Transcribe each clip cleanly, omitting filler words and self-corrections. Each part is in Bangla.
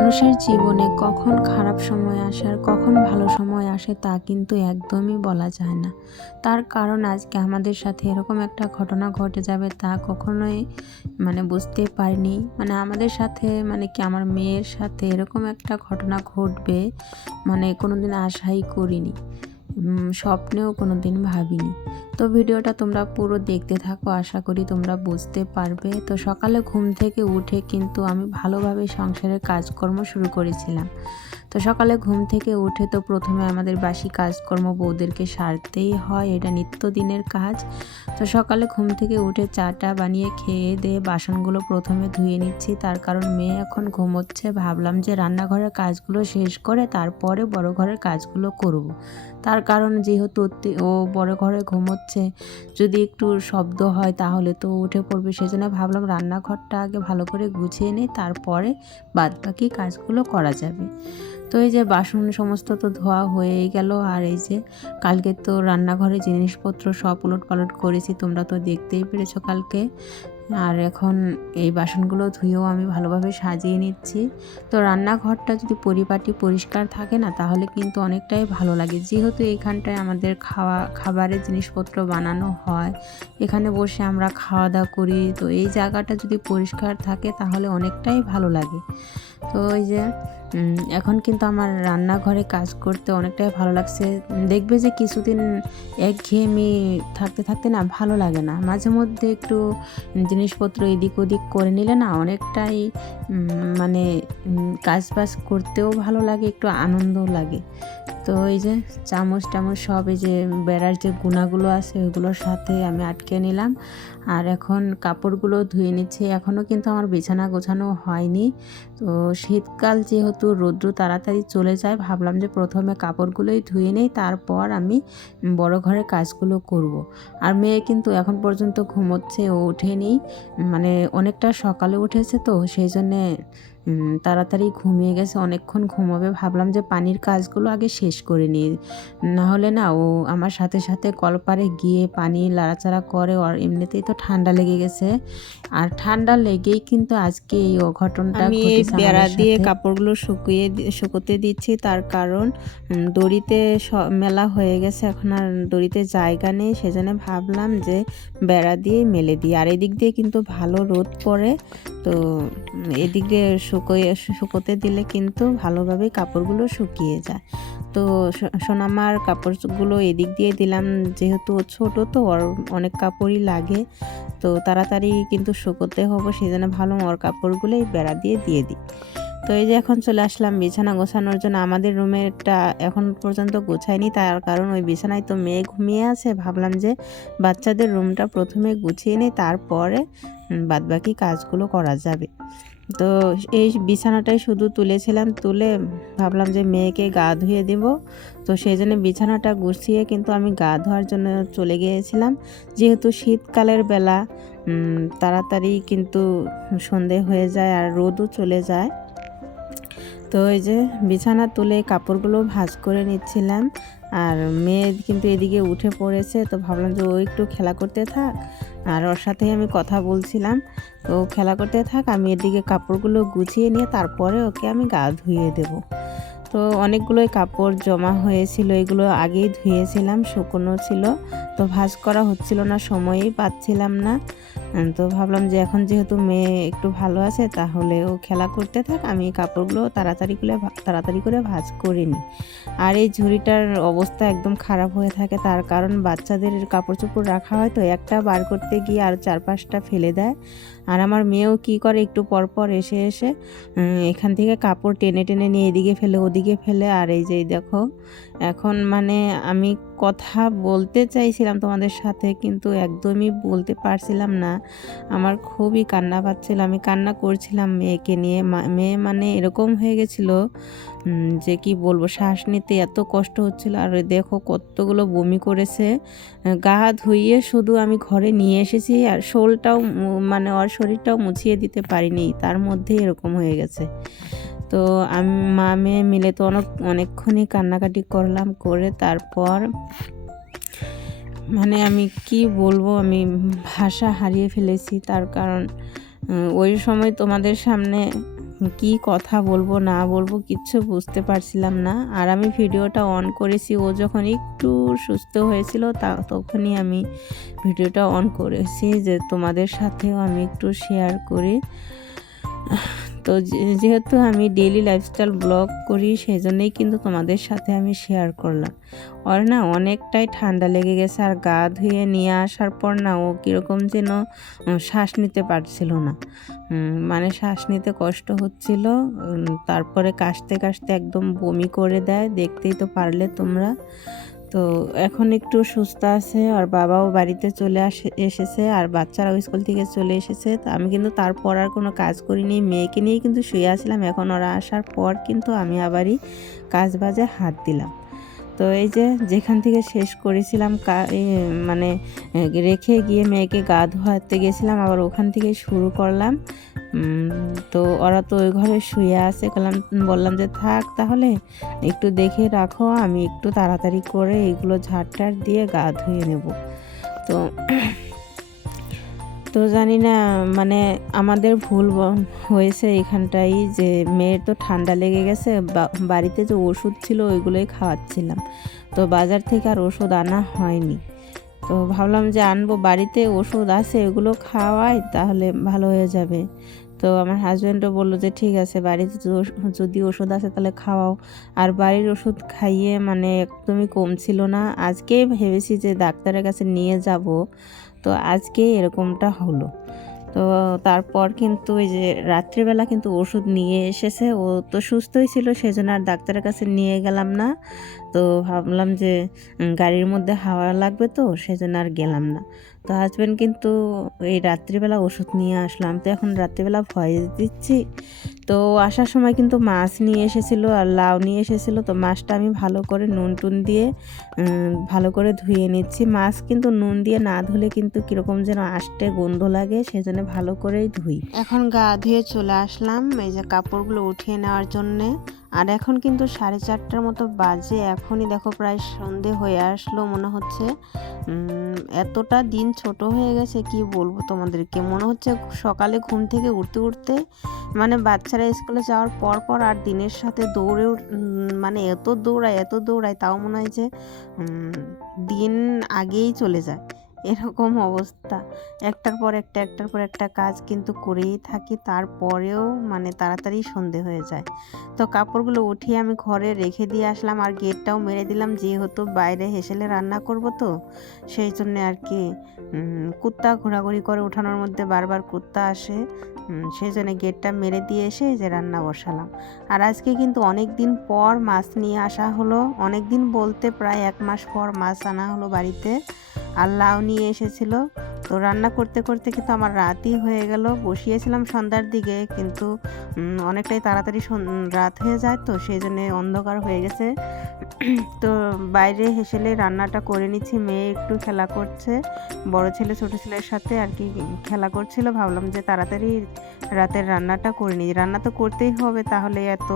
মানুষের জীবনে কখন খারাপ সময় আসে আর কখন ভালো সময় আসে তা কিন্তু একদমই বলা যায় না। তার কারণ আজকে আমাদের সাথে এরকম একটা ঘটনা ঘটে যাবে তা কখনোই বুঝতে পারিনি। আমাদের সাথে কি আমার মেয়ের সাথে এরকম একটা ঘটনা ঘটবে কোনোদিন আশাই করিনি। স্বপ্নেও কোনো দিন ভাবিনি। তো ভিডিওটা তোমরা পুরো দেখতে থাকো, আশা করি তোমরা বুঝতে পারবে। তো সকালে ঘুম থেকে উঠে কিন্তু আমি ভালোভাবে সংসারের কাজকর্ম শুরু করেছিলাম। তো সকালে ঘুম থেকে উঠে তো প্রথমে আমাদের বাসি কাজকর্ম বউদেরকে সারতেই হয়, এটা নিত্যদিনের কাজ। তো সকালে ঘুম থেকে উঠে চাটা বানিয়ে খেয়ে দিয়ে বাসনগুলো প্রথমে ধুয়ে নিচ্ছি, তার কারণ মেয়ে এখন ঘুমোচ্ছে। ভাবলাম যে রান্নাঘরের কাজগুলো শেষ করে তারপরে বড় ঘরের কাজগুলো করব। তার কারণ যেহেতু ও বড় ঘরে ঘুমোচ্ছে, যদি একটু শব্দ হয় তাহলে তো উঠে পড়বে। সেজন্য ভাবলাম রান্নাঘরটা আগে ভালো করে গুছিয়ে নিই, তারপরে বাদবাকি কাজগুলো করা যাবে। তো এই যে বাসন সমস্ত তো ধোয়া হয়েই গেল, আর এই যে কালকে তো রান্নাঘরে জিনিসপত্র সব উলটপালট করেছি, তোমরা তো দেখতেই পেরেছো কালকে। আর এখন এই বাসনগুলো ধুয়েও আমি ভালোভাবে সাজিয়ে নিচ্ছি। তো রান্নাঘরটা যদি পরিপাটি পরিষ্কার থাকে না, তাহলে কিন্তু অনেকটাই ভালো লাগে। যেহেতু এইখানটায় আমাদের খাবারের জিনিসপত্র বানানো হয়, এখানে বসে আমরা খাওয়া দাওয়া করি, তো এই জায়গাটা যদি পরিষ্কার থাকে তাহলে অনেকটাই ভালো লাগে। তো এই যে এখন কিন্তু আমার রান্নাঘরে কাজ করতে অনেকটাই ভালো লাগছে। দেখবে যে কিছুদিন একঘেয়েমি থাকতে থাকতে না ভালো লাগে না, মাঝে মধ্যে একটু জিনিসপত্র এদিক ওদিক করে নিলে না অনেকটাই কাজ বাজ করতেও ভালো লাগে, একটু আনন্দও লাগে। তো এই যে চামচ টামচ সব এই যে বেড়ার যে গুণাগুলো আছে ওইগুলোর সাথে আমি আটকে নিলাম। আর এখন কাপড়গুলো ধুয়ে নিচ্ছি। এখনও কিন্তু আমার বিছানা গোছানো হয়নি। তো শীতকাল যেহেতু রৌদ্র তাড়াতাড়ি চলে যায়, ভাবলাম যে প্রথমে কাপড়গুলোই ধুয়ে নেই, তারপর আমি বড় ঘরের কাজগুলো করব। আর মেয়ে কিন্তু এখন পর্যন্ত ঘুমোচ্ছে, ও ওঠেনি। অনেকটা সকালে উঠেছে, তো সেই জন্যে তাড়াতাড়ি ঘুমিয়ে গেছে, অনেকক্ষণ ঘুমাবে। ভাবলাম যে পানির কাজগুলো আগে শেষ করে নিই, নাহলে না ও আমার সাথে সাথে কলপারে গিয়ে পানি লাড়াচাড়া করে। আর এমনিতেই তো ঠান্ডা লেগে গেছে, আর ঠান্ডা লেগেই কিন্তু আজকে এই অঘটনটা ঘটেছে। বেড়া দিয়ে কাপড়গুলো শুকোতে দিচ্ছি, তার কারণ দড়িতে মেলা হয়ে গেছে, এখন আর দড়িতে জায়গা নেই। সেজন্য ভাবলাম যে বেড়া দিয়ে মেলে দিই। আর এদিক দিয়ে কিন্তু ভালো রোদ পড়ে, তো এদিক দিয়ে শুকোতে দিলে কিন্তু ভালোভাবে কাপড়গুলো শুকিয়ে যায়। তো সোনামার কাপড়গুলো এদিক দিয়ে দিলাম, যেহেতু ছোট তো ওর অনেক কাপড়ই লাগে, তো তাড়াতাড়ি কিন্তু শুকোতে হবে, সেই জন্য ভালো ওর কাপড়গুলোই বেড়া দিয়ে দিই। তো এই যে এখন চলে আসলাম বিছানা গোছানোর জন্য। আমাদের রুমেরটা এখন পর্যন্ত গোছায়নি, তার কারণ ওই বিছানায় তো মেয়ে ঘুমিয়ে আছে। ভাবলাম যে বাচ্চাদের রুমটা প্রথমে গুছিয়ে নিই, তারপরে বাদবাকি কাজগুলো করা যাবে। তো এই বিছানাটাই শুধু তুলেছিলাম, তুলে ভাবলাম যে মেয়েকে গা ধুয়ে দেব। তো সেই জন্য বিছানাটা গুছিয়ে কিন্তু আমি গা ধোয়ার জন্য চলে গিয়েছিলাম। যেহেতু শীতকালের বেলা তাড়াতাড়ি কিন্তু সন্ধে হয়ে যায় আর রোদও চলে যায়। তো এই যে বিছানা তুলে কাপড়গুলো ভাঁজ করে নিচ্ছিলাম, আর মেয়ে কিন্তু এদিকে উঠে পড়েছে। তো ভাবলাম যে ও একটু খেলা করতে থাক, আর ওর সাথেই আমি কথা বলছিলাম। তো খেলা করতে থাক, আমি এদিকে কাপড়গুলো গুছিয়ে নিয়ে তারপরে ওকে আমি গা ধুয়ে দেব। তো অনেকগুলোই কাপড় জমা হয়েছিল, এগুলো আগেই ধুয়েছিলাম, শুকনো ছিল। তো ভাঁজ করা হচ্ছিল না, সময়ই পাচ্ছিলাম না। তো ভাবলাম যে এখন যেহেতু মেয়ে একটু ভালো আছে, তাহলে ও খেলা করতে থাক, আমি কাপড়গুলো তাড়াতাড়ি করে ভাঁজ করে নিই। আর এই ঝুড়িটার অবস্থা একদম খারাপ হয়ে থাকে, তার কারণ বাচ্চাদের কাপড় চোপড় রাখা হয়, তো একটা বার করতে গিয়ে আর 4-5টা ফেলে দেয়। আর আমার মেয়েও কি করে, একটু পরপর এসে এখান থেকে কাপড় টেনে টেনে নিয়ে এদিকে ফেলে ওদিকে ফেলে। আর এই যে দেখো এখন আমি কথা বলতে চাইছিলাম তোমাদের সাথে, কিন্তু একদমই বলতে পারছিলাম না। আমার খুবই কান্না পাচ্ছিল, আমি কান্না করছিলাম মেয়েকে নিয়ে। মেয়ে এরকম হয়ে গেছিলো যে কি বলবো, শ্বাস নিতে এত কষ্ট হচ্ছিল। আর দেখো কতগুলো বমি করেছে। গা ধুইয়ে শুধু আমি ঘরে নিয়ে এসেছি, আর শোলটাও ওর শরীরটাও মুছিয়ে দিতে পারিনি, তার মধ্যে এরকম হয়ে গেছে। তো আমি মা মেয়ে মিলে তো অনেকক্ষণই কান্নাকাটি করলাম, করে তারপর আমি কি বলবো, আমি ভাষা হারিয়ে ফেলেছি। তার কারণ ওই সময় তোমাদের সামনে কি কথা বলবো না বলবো কিচ্ছু বুঝতে পারছিলাম না। আর আমি ভিডিওটা অন করেছি, ও যখন একটু সুস্থ হয়েছিল তখনই আমি ভিডিওটা অন করেছি যে তোমাদের সাথেও আমি একটু শেয়ার করি। তো যেহেতু আমি ডেইলি লাইফস্টাইল ব্লগ করি, সেই জন্যই কিন্তু তোমাদের সাথে আমি শেয়ার করলাম। ওর না অনেকটাই ঠান্ডা লেগে গেছে, আর গা ধুয়ে নিয়ে আসার পর না ও কীরকম যেন শ্বাস নিতে পারছিল না, মানে শ্বাস নিতে কষ্ট হচ্ছিল। তারপরে কাশতে কাশতে একদম বমি করে দেয়, দেখতেই তো পারলে তোমরা। তো এখন একটু সুস্থ আছে, আর বাবাও বাড়িতে চলে এসেছে, আর বাচ্চারাও স্কুল থেকে চলে এসেছে। তো আমি কিন্তু তারপর আর কোনো কাজ করিনি, মেয়েকে নিয়ে কিন্তু শুয়ে আসলাম। এখন ওরা আসার পর কিন্তু আমি আবারই কাজ বাজে হাত দিলাম। তো এই যে যেখান থেকে শেষ করেছিলাম মানে রেখে গিয়ে মেয়েকে গা ধোয়াতে গেছিলাম, আবার ওখান থেকে শুরু করলাম। তো ওরা তো ওই ঘরে শুয়ে আছে, বললাম যে থাক তাহলে একটু দেখে রাখো, আমি একটু তাড়াতাড়ি করে এইগুলো ঝাড়টার দিয়ে গা ধুয়ে নেব। তো তো জানি না, মানে আমাদের ভুল হয়েছে এখানটাই, যে মেয়ের তো ঠান্ডা লেগে গেছে, বাড়িতে যে ওষুধ ছিল ওইগুলোই খাওয়াচ্ছিলাম। তো বাজার থেকে আর ওষুধ আনা হয়নি। তো ভাবলাম যে আনবো, বাড়িতে ওষুধ আছে ওগুলো খাওয়াই তাহলে ভালো হয়ে যাবে। তো আমার হাজব্যান্ডও বললো যে ঠিক আছে, বাড়িতে যদি ওষুধ আছে তাহলে খাওয়াও। আর বাড়ির ওষুধ খাইয়ে মানে একদমই কমছিল না। আজকেই ভেবেছি যে ডাক্তারের কাছে নিয়ে যাব, তো আজকে এরকমটা হলো। তো তারপর কিন্তু ওই যে রাত্রিবেলা কিন্তু ওষুধ নিয়ে এসেছে, ও তো সুস্থই ছিল, সেজন্য আর ডাক্তারের কাছে নিয়ে গেলাম না। তো ভাবলাম যে গাড়ির মধ্যে হাওয়া লাগবে, তো সেজন্য আর গেলাম না। তো হাজব্যান্ড কিন্তু এই রাত্রিবেলা ওষুধ নিয়ে আসলাম, তো এখন রাত্রিবেলা ভয় দিচ্ছি। তো আসার সময় কিন্তু মাছ নিয়ে এসেছিলো আর লাউ নিয়ে এসেছিলো। তো মাছটা আমি ভালো করে নুন টুন দিয়ে ভালো করে ধুয়ে নিচ্ছি। মাছ কিন্তু নুন দিয়ে না ধুলে কিন্তু কীরকম যেন আষ্টে গন্ধ লাগে, সেজন্য ভালো করেই ধুই। এখন গা ধুয়ে চলে আসলাম এই যে কাপড়গুলো উঠিয়ে নেওয়ার জন্যে। আর এখন কিন্তু 4:30টার মতো বাজে। এখনই দেখো প্রায় সন্ধে হয়ে আসলো মনে হচ্ছে। এতটা দিন ছোট হয়ে গেছে কি বলবো তোমাদেরকে, মনে হচ্ছে সকালে ঘুম থেকে উঠতে উঠতে, মানে বাচ্চারা স্কুলে যাওয়ার পর পর আর দিনের সাথে মানে এত দৌড়ায় তাও মনে হয় যে দিন আগেই চলে যায়, এরকম অবস্থা। একটার পর একটা কাজ কিন্তু করেই থাকি, তারপরেও মানে তাড়াতাড়ি সন্ধে হয়ে যায়। তো কাপড়গুলো উঠিয়ে আমি ঘরে রেখে দিয়ে আসলাম, আর গেটটাও মেরে দিলাম, যেহেতু বাইরে হেসেলে রান্না করব, তো সেই জন্যে আর কি কুত্তা ঘোরাঘুরি করে, উঠানোর মধ্যে বারবার কুত্তা আসে, সেই জন্য গেটটা মেরে দিয়ে এসে যে রান্না বসালাম। আর আজকে কিন্তু অনেক দিন পর মাছ নিয়ে আসা হলো, অনেক দিন বলতে প্রায় 1 মাস পর মাছ আনা হলো বাড়িতে। আর লাউ নিয়ে এসেছিল। তো রান্না করতে করতে কিন্তু আমার রাতই হয়ে গেল। বসিয়েছিলাম সন্ধ্যার দিকে, কিন্তু অনেকটাই তাড়াতাড়ি রাত হয়ে যায়, তো সেই জন্যে অন্ধকার হয়ে গেছে। তো বাইরে হেসেলে রান্নাটা করে নিচ্ছি। মেয়ে একটু খেলা করছে, বড় ছেলে ছোট ছেলের সাথে আর কি খেলা করছিল। ভাবলাম যে তাড়াতাড়ি রাতের রান্নাটা করে নিই, রান্না তো করতেই হবে, তাহলে এত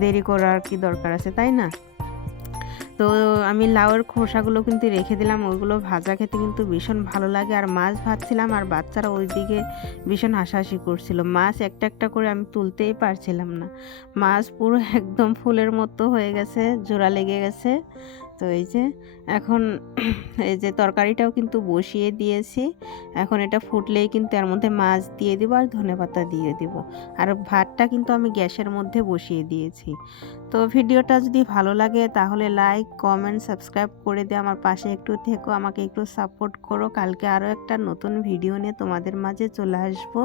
দেরি করার কি দরকার আছে, তাই না? তো আমি লাউয়ের খোসাগুলো কিন্তু রেখে দিলাম, ওইগুলো ভাজা খেতে কিন্তু ভীষণ ভালো লাগে। আর মাছ ভাজছিলাম, আর বাচ্চারা ওইদিকে ভীষণ হাসাহাসি করছিল। মাছ একটা একটা করে আমি তুলতেই পারছিলাম না, মাছ পুরো একদম ফুলের মতো হয়ে গেছে, জোড়া লেগে গেছে। তো এই যে এখন এই যে তরকারিটাও কিন্তু বসিয়ে দিয়েছি। এখন এটা ফুটলেই কিন্তু এর মধ্যে মাছ দিয়ে দিব আর ধনেপাতা দিয়ে দিব। আর ভাতটা কিন্তু আমি গ্যাসের মধ্যে বসিয়ে দিয়েছি। তো ভিডিওটা যদি ভালো লাগে তাহলে লাইক কমেন্ট সাবস্ক্রাইব করে দিয়ে আমার পাশে একটু থেকো, আমাকে একটু সাপোর্ট করো। কালকে আরও একটা নতুন ভিডিও নিয়ে তোমাদের মাঝে চলে আসবো।